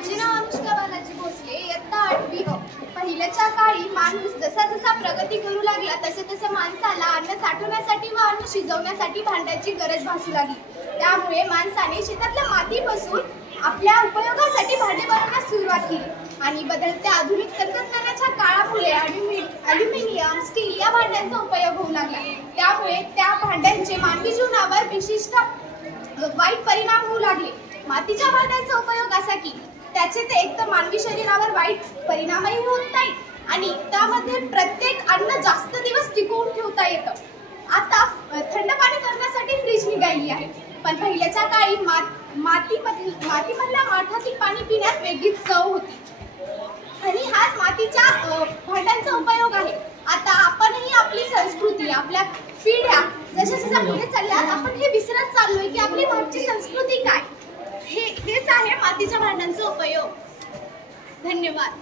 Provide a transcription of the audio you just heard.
माझे नाव अनुष्का बालाजी भोसले, इयत्ता 8वी अ. पहिल्याच्या काळी माणूस जसा जसा प्रगती करू लागला तसे तसे माणसाला अन्न साठवण्यासाठी व अन्न शिजवण्यासाठी भांड्याची गरज भासू लागली. त्यामुळे माणसाने शेतातल्या मातीपासून आपल्या उपयोगासाठी भांडे बनवण्यास सुरुवात केली आणि बदलत्या आधुनिक तंत्रज्ञानाच्या काळामुळे ॲल्युमिनियम, स्टील या भांड्यांचा उपयोग होऊ लागला. त्यामुळे त्या भांड्यांचे मानवी जीवनावर विशिष्ट वाईट परिणाम होऊ लागले. मातीच्या भांड्यांचा उपयोग असा की त्याचे ते एक तर मानवी शरीरावर वाईट परिणामही होत नाही आणि त्यामध्ये प्रत्येक अन्न जास्त दिवस टिकवून ठेवता येतं. आता थंड पाणी करण्यासाठी फ्रीज निघाली आहे, पण पहिल्याच्या काळी मातीमधल्या माठातील पाणी पिण्यात वेगळीच चव होती आणि हाच मातीच्या भांड्यांचा उपयोग आहे. आता आपणही आपली संस्कृती, आपल्या पिढ्या जशा जशा पुढे चालल्यात आपण हे विसरत चाललोय की आपली मागची संस्कृती काय. हेच आहे मातीच्या भांड्यांचा उपयोग. धन्यवाद.